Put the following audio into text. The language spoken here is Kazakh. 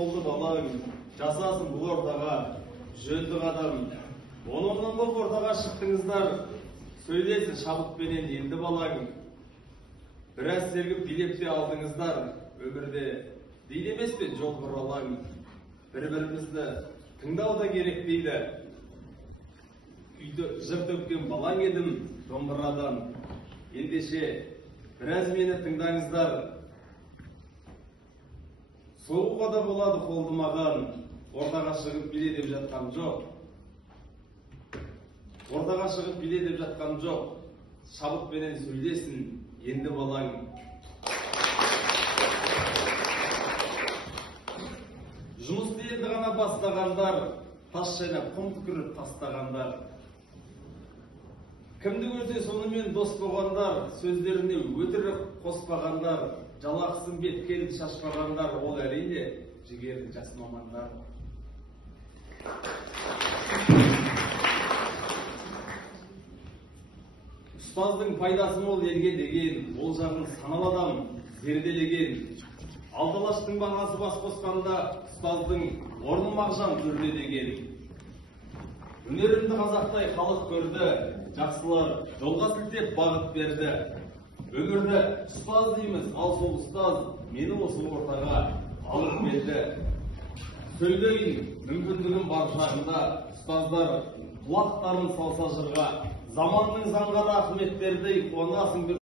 Oldu balağın, жасасын бұл ортаға, жөнді қадам. Оныңнан бұл ортаға шықтыңыздар, сөйлесін шабытпенен енді балағың. Біраз сергіп билепте алдыңыздар, өмірде дейді емес пе жол құралаң. Бір-бірімізді тыңдау да керек дейді. Күйді жыр төккен балаң едім домбырадан. Ендеше біраз мені тыңдаңыздар. Соғуға да болады қолды маған, ортаға шығып биле деп жатқан жоқ. Ортаға шығып биле деп жатқан жоқ. Шабытпенен сөйлесін енді балаң. Жұмысты енді ғана бастағандар, тас шайнап құм түкіріп тастағандар. Кімді көрсе сонымен дос болғандар, сөздеріне өтірік қоспағандар, жалақысын беткелді шашпағандар, ол әрине жігерді жас мамандар. Ұстаздың пайдасы мол елге деген, ол жағын саналы адам зерделеген. Алдалаштың бағасы бас қосқанда, ұстаздың орны мағжан көрде деген. Өнерімді қазақтай халық көрді, жақсылар жолға сілтеп бағыт берді. Өмірді ұстаз дейміз, ал сол ұстаз мені осы ортаға алып келді. Сөйлейін мүмкіндігім бар шағында, ұстаздар құлақтарын салса жырға, заманның заңғара ақыметтердей қуанасың бір